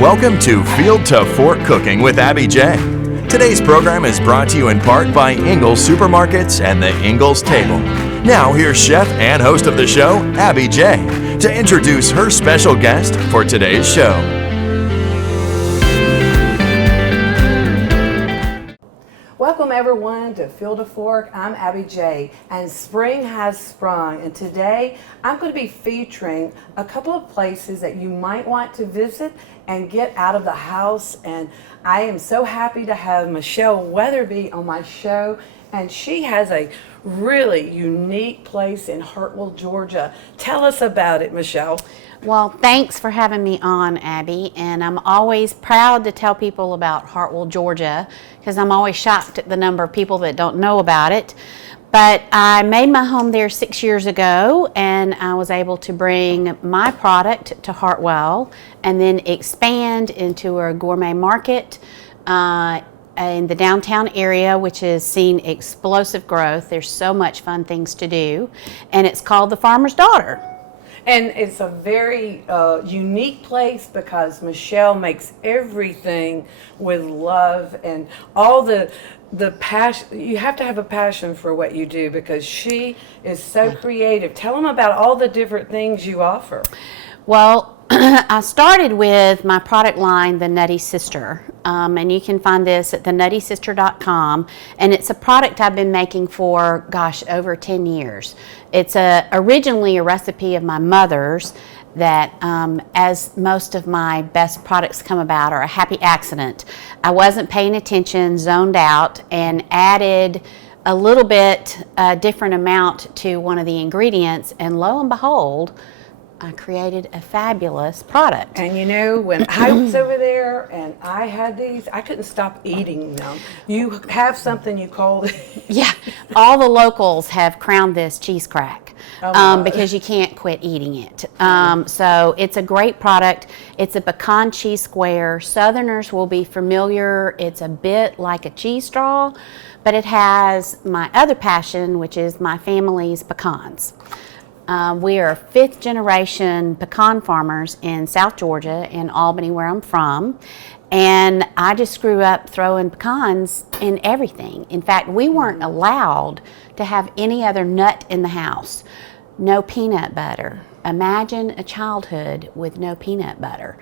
Welcome to Field to Fork Cooking with Abby J. Today's program is brought to you in part by Ingles Supermarkets and the Ingles Table. Now here's chef and host of the show, Abby J, to introduce her special guest for today's show. Welcome everyone to Field to Fork. I'm Abby J, and spring has sprung, and today I'm going to be featuring a couple of places that you might want to visit and get out of the house. And I am so happy to have Michelle Weatherby on my show, and she has a really unique place in Hartwell, Georgia. Tell us about it, Michelle. Well, thanks for having me on, Abby, and I'm always proud to tell people about Hartwell, Georgia, because I'm always shocked at the number of people that don't know about it. But I made my home there 6 years ago, and I was able to bring my product to Hartwell and then expand into a gourmet market in the downtown area, which has seen explosive growth. There's so much fun things to do, and it's called The Farmer's Daughter. And it's a very unique place because Michelle makes everything with love and all the passion. You have to have a passion for what you do because she is so creative. Tell them about all the different things you offer. Well, I started with my product line, The Nutty Sister, and you can find this at thenuttysister.com, and it's a product I've been making for, over 10 years. It's originally a recipe of my mother's that, as most of my best products come about, are a happy accident. I wasn't paying attention, zoned out, and added a little bit different amount to one of the ingredients, and lo and behold, I created a fabulous product. And you know, when I was over there and I had these, I couldn't stop eating them. You have something you call it. Yeah, all the locals have crowned this cheese crack because you can't quit eating it. So it's a great product. It's a pecan cheese square. Southerners will be familiar. It's a bit like a cheese straw, but it has my other passion, which is my family's pecans. We are fifth generation pecan farmers in South Georgia, in Albany, where I'm from. And I just grew up throwing pecans in everything. In fact, we weren't allowed to have any other nut in the house. No peanut butter. Imagine a childhood with no peanut butter.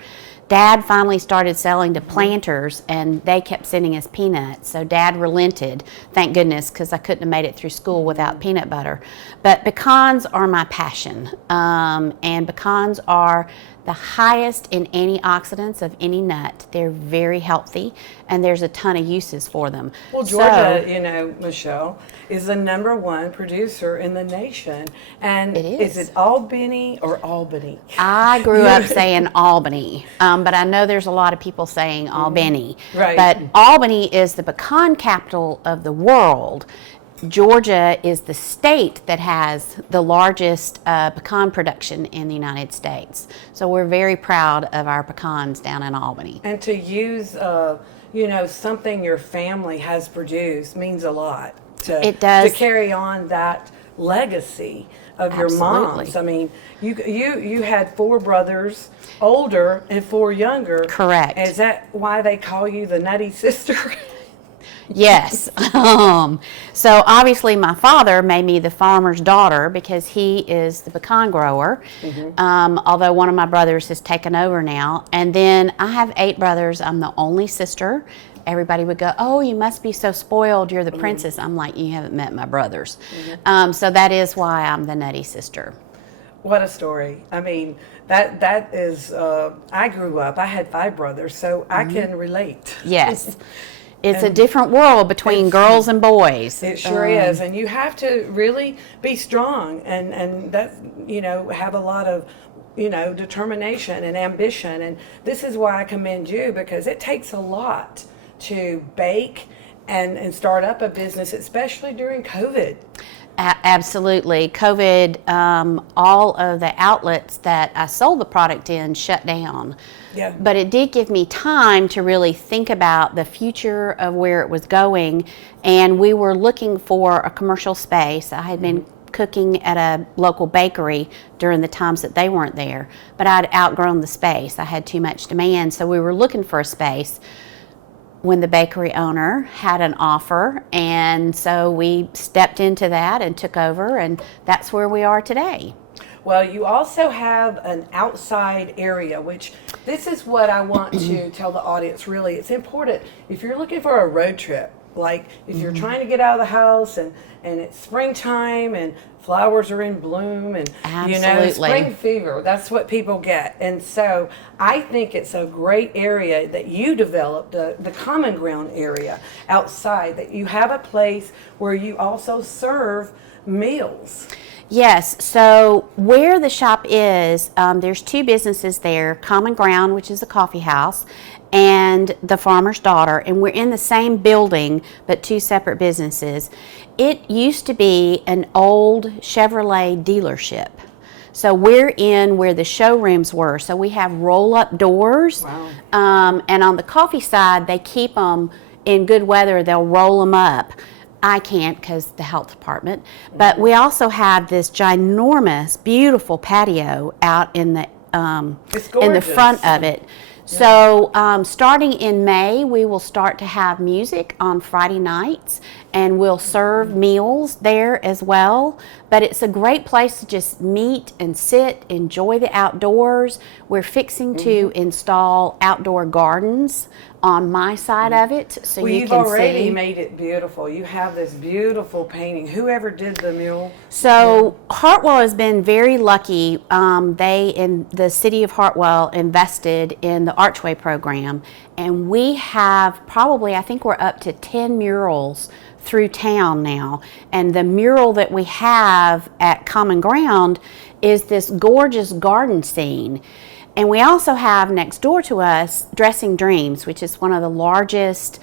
Dad finally started selling to planters, and they kept sending us peanuts. So Dad relented, thank goodness, because I couldn't have made it through school without peanut butter. But pecans are my passion, and pecans are the highest in antioxidants of any nut. They're very healthy, and there's a ton of uses for them. Well, Georgia, you know, Michelle, is the #1 producer in the nation. And it is it Albany or Albany? I grew up saying Albany, but I know there's a lot of people saying Albany. Right. But Albany is the pecan capital of the world. Georgia is the state that has the largest pecan production in the United States. So we're very proud of our pecans down in Albany. And to use, you know, something your family has produced means a lot. It does. To carry on that legacy of your Absolutely. moms. I mean, you had 4 brothers, older and 4 younger. Correct. Is that why they call you the Nutty Sister? Yes. So obviously my father made me the farmer's daughter because he is the pecan grower, although one of my brothers has taken over now. And then I have 8 brothers. I'm the only sister. Everybody would go, oh, you must be so spoiled. You're the princess. I'm like, you haven't met my brothers. So that is why I'm the Nutty Sister. What a story. I mean, that is, I grew up, I had 5 brothers, so I can relate. Yes. It's a different world between girls and boys. It sure is. And you have to really be strong and that, you know, have a lot of, you know, determination and ambition. And this is why I commend you, because it takes a lot to bake and start up a business, especially during COVID. Absolutely. COVID, all of the outlets that I sold the product in shut down. Yeah. But it did give me time to really think about the future of where it was going. And we were looking for a commercial space. I had been cooking at a local bakery during the times that they weren't there, but I'd outgrown the space. I had too much demand, so we were looking for a space when the bakery owner had an offer, and so we stepped into that and took over, and that's where we are today. Well, you also have an outside area, which this is what I want to tell the audience. Really, it's important if you're looking for a road trip, like if you're trying to get out of the house and it's springtime and flowers are in bloom and Absolutely. Spring fever, that's what people get. And so I think it's a great area that you developed, the common ground area outside, that you have a place where you also serve meals. Yes, so where the shop is, there's two businesses there, Common Ground, which is a coffee house, and The Farmer's Daughter, and we're in the same building, but two separate businesses. It used to be an old Chevrolet dealership. So we're in where the showrooms were, so we have roll-up doors. Wow. And on the coffee side, they keep them in good weather, they'll roll them up. I can't because the health department, but we also have this ginormous, beautiful patio out in the front of it. So starting in May, we will start to have music on Friday nights, and we'll serve meals there as well. But it's a great place to just meet and sit, enjoy the outdoors. We're fixing to install outdoor gardens on my side of it, so Well, you you've can already see. made it beautiful. You have this beautiful painting. Whoever did the mural? So Hartwell has been very lucky. They, in the city of Hartwell, invested in the Archway program, and we have probably, I think we're up to 10 murals through town now. And the mural that we have at Common Ground is this gorgeous garden scene. And we also have next door to us Dressing Dreams, which is one of the largest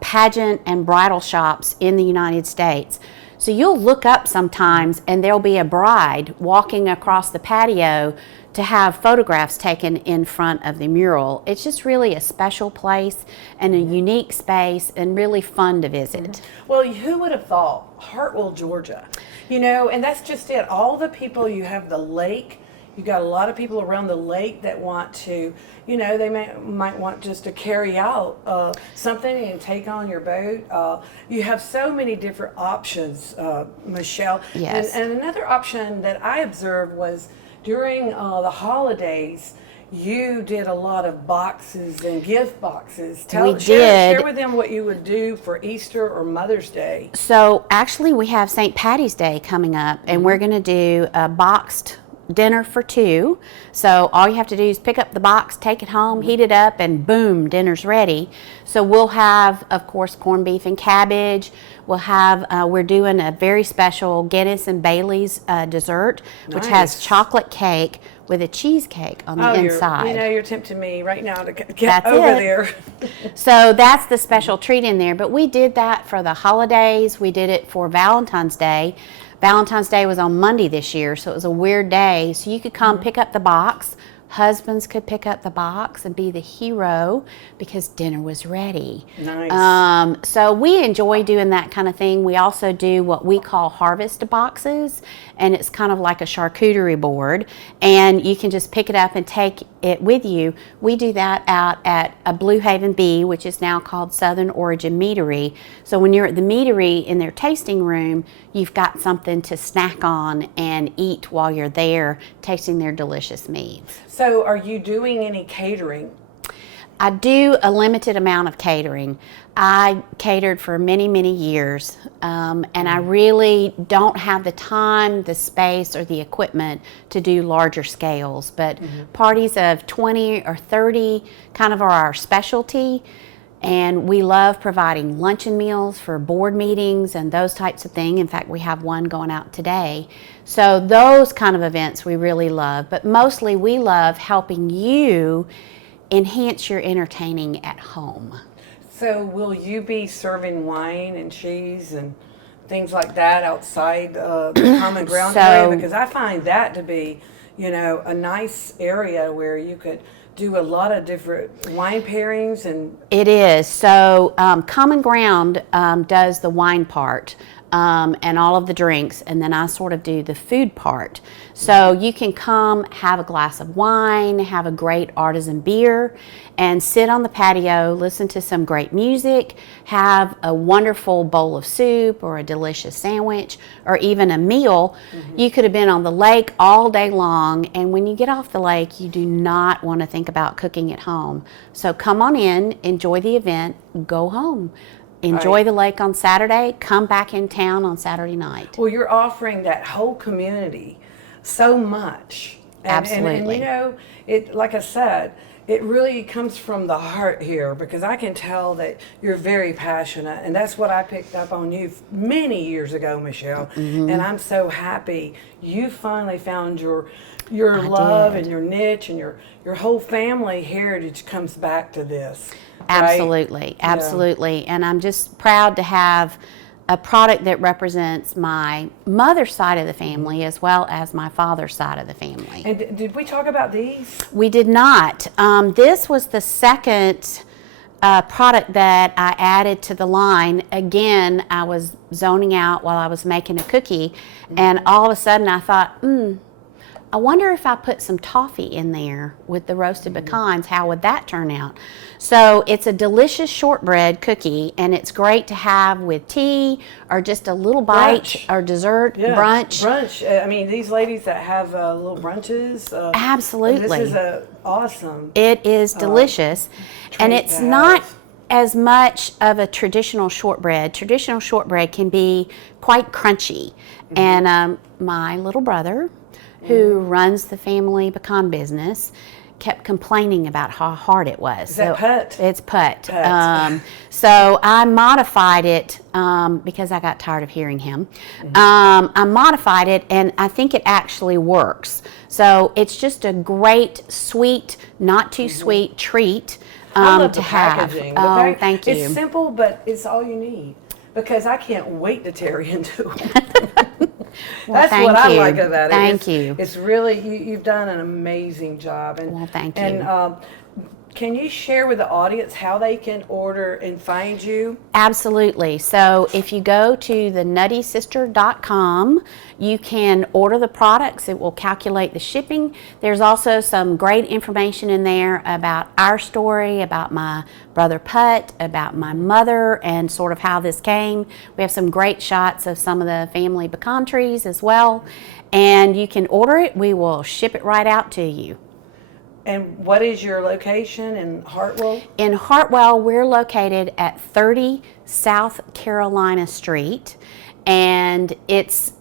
pageant and bridal shops in the United States. So you'll look up sometimes and there'll be a bride walking across the patio to have photographs taken in front of the mural. It's just really a special place and a unique space and really fun to visit. Well, who would have thought Hartwell, Georgia? And that's just it. All the people, you have the lake. You got a lot of people around the lake that want to, they might want just to carry out something and take on your boat. You have so many different options, Michelle. Yes. And another option that I observed was during the holidays, you did a lot of boxes and gift boxes. Share with them what you would do for Easter or Mother's Day. So actually we have St. Patty's Day coming up, and we're going to do a boxed dinner for two. So all you have to do is pick up the box, take it home, heat it up, and boom, dinner's ready. So we'll have, of course, corned beef and cabbage. We'll have, we're doing a very special Guinness and Bailey's dessert, which has chocolate cake with a cheesecake on the inside. You're tempting me right now to get That's over it. there. So that's the special treat in there. But we did that for the holidays. We did it for Valentine's Day. Valentine's Day was on Monday this year, so it was a weird day. So you could come pick up the box. Husbands could pick up the box and be the hero because dinner was ready. Nice. So we enjoy doing that kind of thing. We also do what we call harvest boxes, and it's kind of like a charcuterie board, and you can just pick it up and take it with you. We do that out at a Blue Haven Bee, which is now called Southern Origin Meadery. So when you're at the meadery in their tasting room, you've got something to snack on and eat while you're there tasting their delicious meats. So are you doing any catering? I do a limited amount of catering. I catered for many, many years, and I really don't have the time, the space, or the equipment to do larger scales. But parties of 20 or 30 kind of are our specialty, and we love providing luncheon meals for board meetings and those types of things. In fact, we have one going out today. So those kind of events we really love, but mostly we love helping you enhance your entertaining at home. So will you be serving wine and cheese and things like that outside the Common Ground area? Because I find that to be, a nice area where you could do a lot of different wine pairings. And it is. So Common Ground does the wine part and all of the drinks, and then I sort of do the food part. So you can come have a glass of wine, have a great artisan beer, and sit on the patio, listen to some great music, have a wonderful bowl of soup or a delicious sandwich or even a meal. You could have been on the lake all day long, and when you get off the lake, you do not want to think about cooking at home. So come on in, enjoy the event, go home. Enjoy the lake on Saturday, come back in town on Saturday night. Well, you're offering that whole community so much. Absolutely. And you know, it, like I said, it really comes from the heart here, because I can tell that you're very passionate, and that's what I picked up on you many years ago, Michelle. And I'm so happy you finally found your love and your niche, and your whole family heritage comes back to this. Absolutely, absolutely. And I'm just proud to have a product that represents my mother's side of the family as well as my father's side of the family. And did we talk about these? We did not. This was the second product that I added to the line. Again, I was zoning out while I was making a cookie, and all of a sudden I thought, I wonder if I put some toffee in there with the roasted pecans, how would that turn out? So it's a delicious shortbread cookie, and it's great to have with tea or just a little bite Brunch. or dessert, brunch. Brunch. I mean, these ladies that have little brunches. Absolutely. This is awesome. It is delicious, and treat it's to not have. as much of a traditional shortbread. Traditional shortbread can be quite crunchy, and my little brother, who runs the family pecan business, kept complaining about how hard it was. Is that Put? It's Put. Put. So I modified it because I got tired of hearing him. I modified it, and I think it actually works. So it's just a great, sweet, not too sweet treat I love to the have. packaging. Thank you. It's simple, but it's all you need, because I can't wait to tear into it. That's thank what I you. like about it. Thank you. It's really, you've done an amazing job. And, Well, thank you. And can you share with the audience how they can order and find you? Absolutely. So if you go to thenuttysister.com, you can order the products. It will calculate the shipping. There's also some great information in there about our story, about my brother Put, about my mother, and sort of how this came. We have some great shots of some of the family pecan trees as well. And you can order it. We will ship it right out to you. And what is your location in Hartwell? In Hartwell, we're located at 30 South Carolina Street, and it's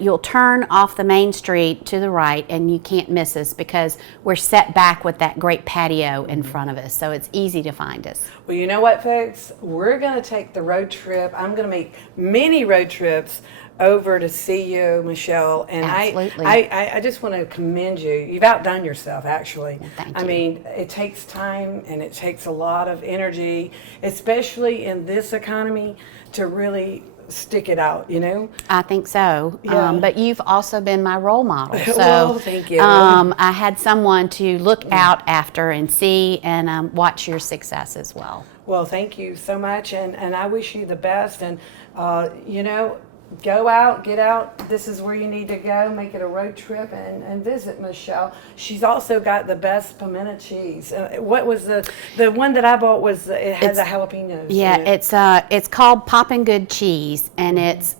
you'll turn off the main street to the right, and you can't miss us because we're set back with that great patio in front of us, so it's easy to find us. Well, you know what, folks? We're going to take the road trip. I'm going to make many road trips over to see you, Michelle. And Absolutely. I just want to commend you. You've outdone yourself, actually. Well, thank I you. mean, it takes time and it takes a lot of energy, especially in this economy, to really stick it out, you know? I think so. Yeah. But you've also been my role model. So Well, thank you. I had someone to look out after and see and watch your success as well. Well, thank you so much, and I wish you the best. And, you know, go out, get out. This is where you need to go. Make it a road trip and visit Michelle. She's also got the best pimento cheese. What was the one that I bought was, it had the jalapenos. Yeah, in it. it's called Poppin' Good Cheese, and it's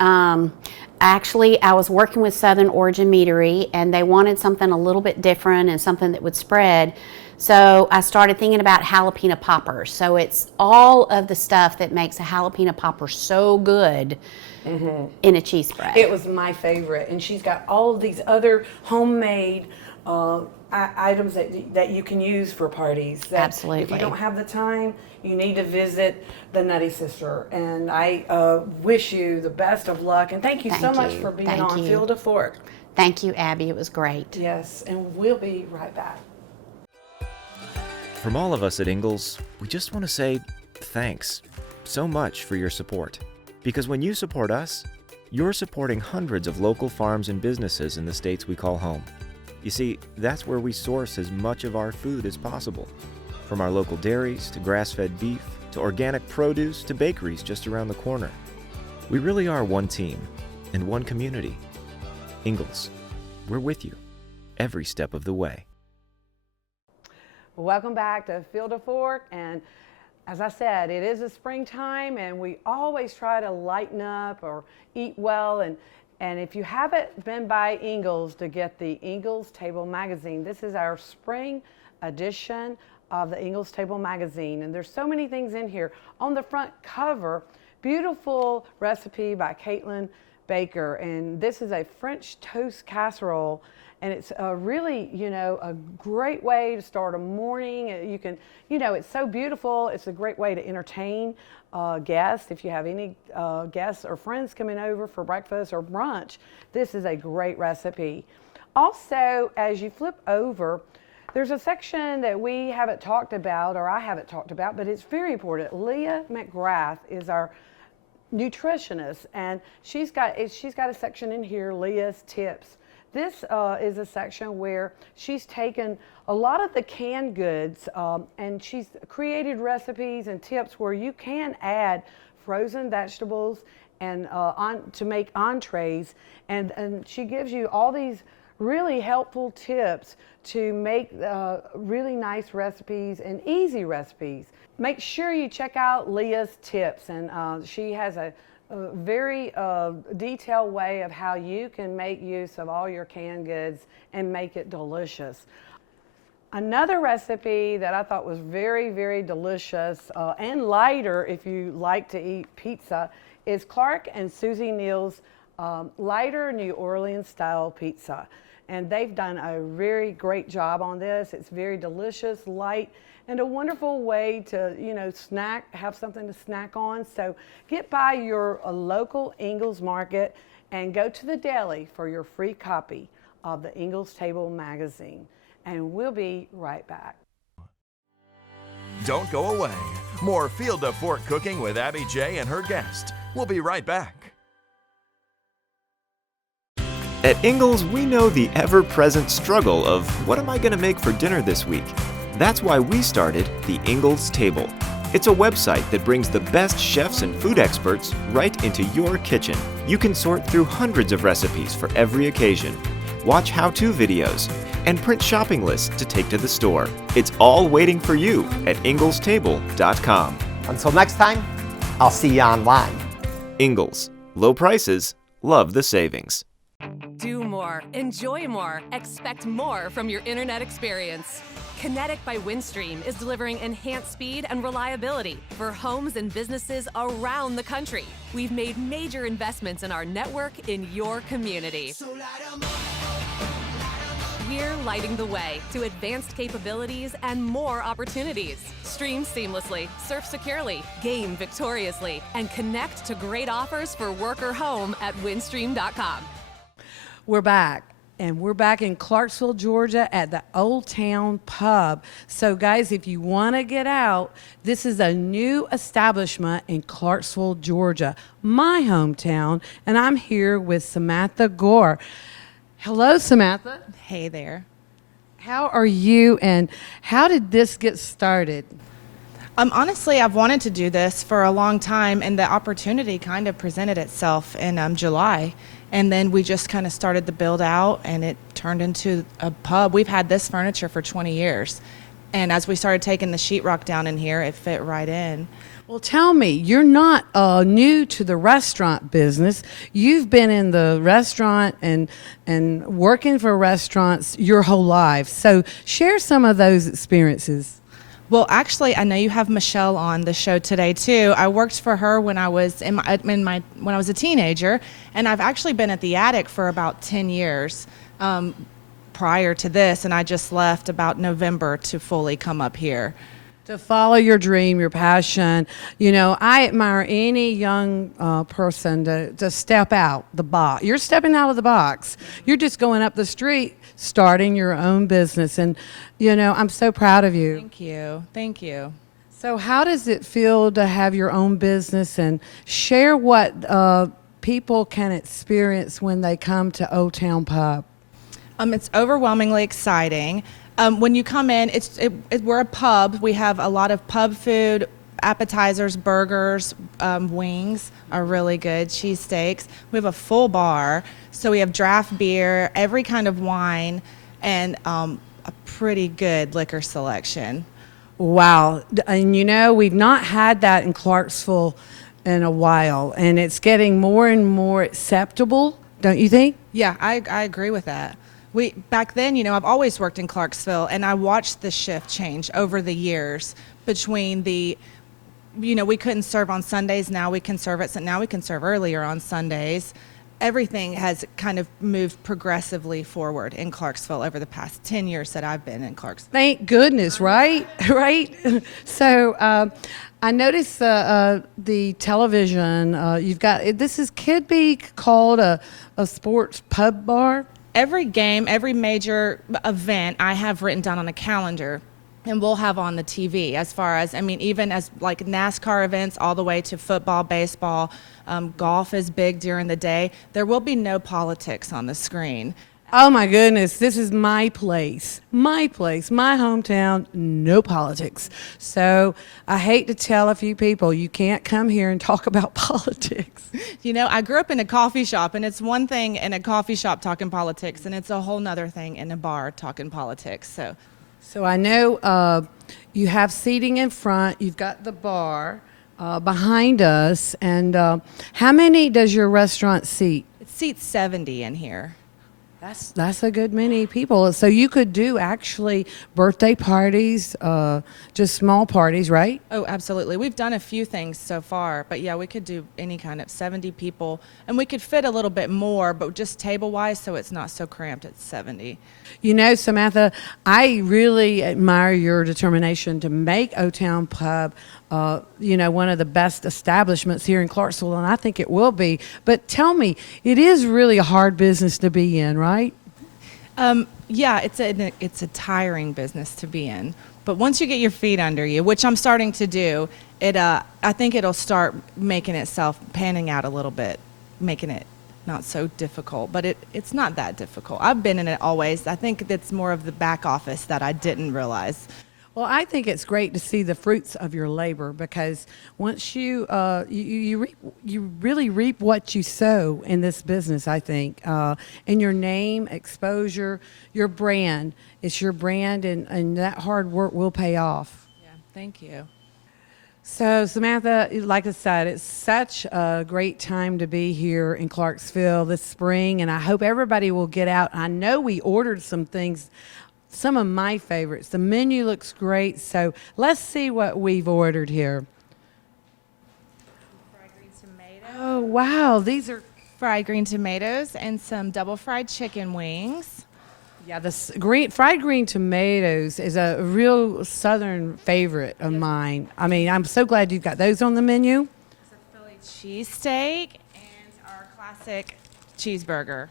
actually I was working with Southern Origin Meadery, and they wanted something a little bit different and something that would spread. So I started thinking about jalapeno poppers. So it's all of the stuff that makes a jalapeno popper so good in a cheese spread. It was my favorite, and she's got all of these other homemade items that you can use for parties. That Absolutely. If you don't have the time, you need to visit the Nutty Sister. And I wish you the best of luck. And thank you so Thank much you. for being Thank on you. Field to Fork. Thank you, Abby. It was great. Yes, and we'll be right back. From all of us at Ingalls, we just want to say thanks so much for your support. Because when you support us, you're supporting hundreds of local farms and businesses in the states we call home. You see, that's where we source as much of our food as possible. From our local dairies to grass-fed beef to organic produce to bakeries just around the corner. We really are one team and one community. Ingalls, we're with you every step of the way. Welcome back to Field to Fork, and as I said, it is a springtime and we always try to lighten up or eat well, and if you haven't been by Ingalls to get the Ingalls Table Magazine, this is our spring edition of the Ingalls Table Magazine, and there's so many things in here. On the front cover, beautiful recipe by Caitlin Baker, and this is a French toast casserole, and it's a really, a great way to start a morning. You can, it's so beautiful. It's a great way to entertain guests. If you have any guests or friends coming over for breakfast or brunch, this is a great recipe. Also, as you flip over, there's a section that we haven't talked about, or I haven't talked about, but it's very important. Leah McGrath is our nutritionist, and she's got a section in here, Leah's Tips. This is a section where she's taken a lot of the canned goods and she's created recipes and tips where you can add frozen vegetables and to make entrees, and she gives you all these really helpful tips to make really nice recipes and easy recipes. Make sure you check out Leah's Tips, and she has a very detailed way of how you can make use of all your canned goods and make it delicious. Another recipe that I thought was very, very delicious and lighter if you like to eat pizza is Clark and Susie Neal's lighter New Orleans style pizza. And they've done a very great job on this. It's very delicious, light, and a wonderful way to, snack, have something to snack on. So get by your local Ingalls Market and go to the deli for your free copy of the Ingalls Table Magazine. And we'll be right back. Don't go away. More Field to Fork cooking with Abby J and her guest. We'll be right back. At Ingalls, we know the ever-present struggle of what am I going to make for dinner this week? That's why we started the Ingalls Table. It's a website that brings the best chefs and food experts right into your kitchen. You can sort through hundreds of recipes for every occasion, watch how-to videos, and print shopping lists to take to the store. It's all waiting for you at inglestable.com. Until next time, I'll see you online. Ingalls. Low prices, love the savings. Do more, enjoy more, expect more from your internet experience. Kinetic by Windstream is delivering enhanced speed and reliability for homes and businesses around the country. We've made major investments in our network in your community. We're lighting the way to advanced capabilities and more opportunities. Stream seamlessly, surf securely, game victoriously, and connect to great offers for work or home at windstream.com. We're back. And we're back in Clarksville, Georgia at the Old Town Pub. So guys, if you want to get out, this is a new establishment in Clarksville, Georgia, my hometown, and I'm here with Samantha Gore. Hello, Samantha. Hey there. How are you, and how did this get started? Honestly, I've wanted to do this for a long time, and the opportunity kind of presented itself in July. And then we just kind of started the build out, and it turned into a pub. We've had this furniture for 20 years. And as we started taking the sheetrock down in here, it fit right in. Well, tell me, you're not new to the restaurant business. You've been in the restaurant and working for restaurants your whole life. So share some of those experiences. Well, actually, I know you have Michelle on the show today too. I worked for her when I was when I was a teenager, and I've actually been at the Attic for about 10 years prior to this, and I just left about November to fully come up here. To follow your dream, your passion. You know, I admire any young person to step out the box. You're stepping out of the box. You're just going up the street, starting your own business. And, you know, I'm so proud of you. Thank you. Thank you. So how does it feel to have your own business, and share what people can experience when they come to Old Town Pub? It's overwhelmingly exciting. When you come in, we're a pub. We have a lot of pub food, appetizers, burgers, wings are really good, cheesesteaks. We have a full bar, so we have draft beer, every kind of wine, and a pretty good liquor selection. Wow. And you know, we've not had that in Clarksville in a while, and it's getting more and more acceptable, don't you think? Yeah, I agree with that. Back then, I've always worked in Clarksville, and I watched the shift change over the years between we couldn't serve on Sundays. Now we can serve now we can serve earlier on Sundays. Everything has kind of moved progressively forward in Clarksville over the past 10 years that I've been in Clarksville. Thank goodness, right? Right? So I noticed the television, you've got, could be called a sports pub bar. Every game, every major event I have written down on a calendar and we'll have on the TV, as far as, even as like NASCAR events all the way to football, baseball, golf is big during the day. There will be no politics on the screen. Oh my goodness, this is my place, my hometown, no politics. So I hate to tell a few people, you can't come here and talk about politics. I grew up in a coffee shop, and it's one thing in a coffee shop talking politics, and it's a whole nother thing in a bar talking politics. So I know you have seating in front, you've got the bar behind us, and how many does your restaurant seat? It seats 70 in here. That's a good many people. So you could do actually birthday parties, just small parties, right? Oh, absolutely. We've done a few things so far, but yeah, we could do any kind of 70 people, and we could fit a little bit more, but just table-wise, so it's not so cramped at 70. Samantha, I really admire your determination to make O-Town Pub one of the best establishments here in Clarksville, and I think it will be. But tell me, it is really a hard business to be in, right? Yeah, it's a tiring business to be in. But once you get your feet under you, which I'm starting to do, I think it'll start making itself panning out a little bit, making it not so difficult. But it's not that difficult. I've been in it always. I think it's more of the back office that I didn't realize. Well, I think it's great to see the fruits of your labor, because once you really reap what you sow in this business, I think. And your name, exposure, your brand. It's your brand, and that hard work will pay off. Yeah, thank you. So, Samantha, like I said, it's such a great time to be here in Clarksville this spring, and I hope everybody will get out. I know we ordered some things, some of my favorites. The menu looks great, so let's see what we've ordered here. Fried green tomatoes. Oh, wow, these are... Fried green tomatoes and some double fried chicken wings. Yeah, the fried green tomatoes is a real southern favorite of mine. I'm so glad you've got those on the menu. It's a Philly cheesesteak and our classic cheeseburger.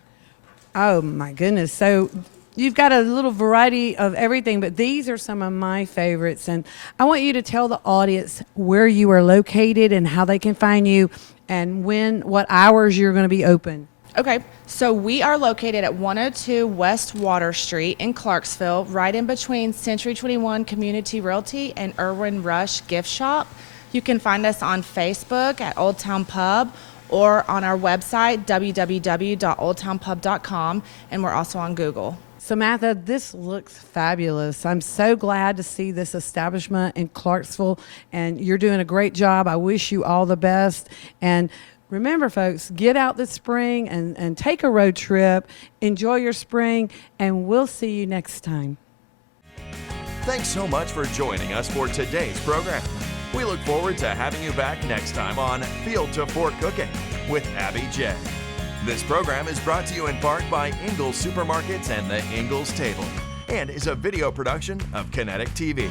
Oh, my goodness. So you've got a little variety of everything, but these are some of my favorites. And I want you to tell the audience where you are located and how they can find you and what hours you're going to be open. Okay, so we are located at 102 West Water Street in Clarksville, right in between Century 21 Community Realty and Irwin Rush Gift Shop. You can find us on Facebook at Old Town Pub or on our website, www.oldtownpub.com, and we're also on Google. Samantha, this looks fabulous. I'm so glad to see this establishment in Clarksville, and you're doing a great job. I wish you all the best. And remember, folks, get out this spring and take a road trip. Enjoy your spring, and we'll see you next time. Thanks so much for joining us for today's program. We look forward to having you back next time on Field to Fork Cooking with Abby J. This program is brought to you in part by Ingles Supermarkets and the Ingles Table, and is a video production of Kinetic TV.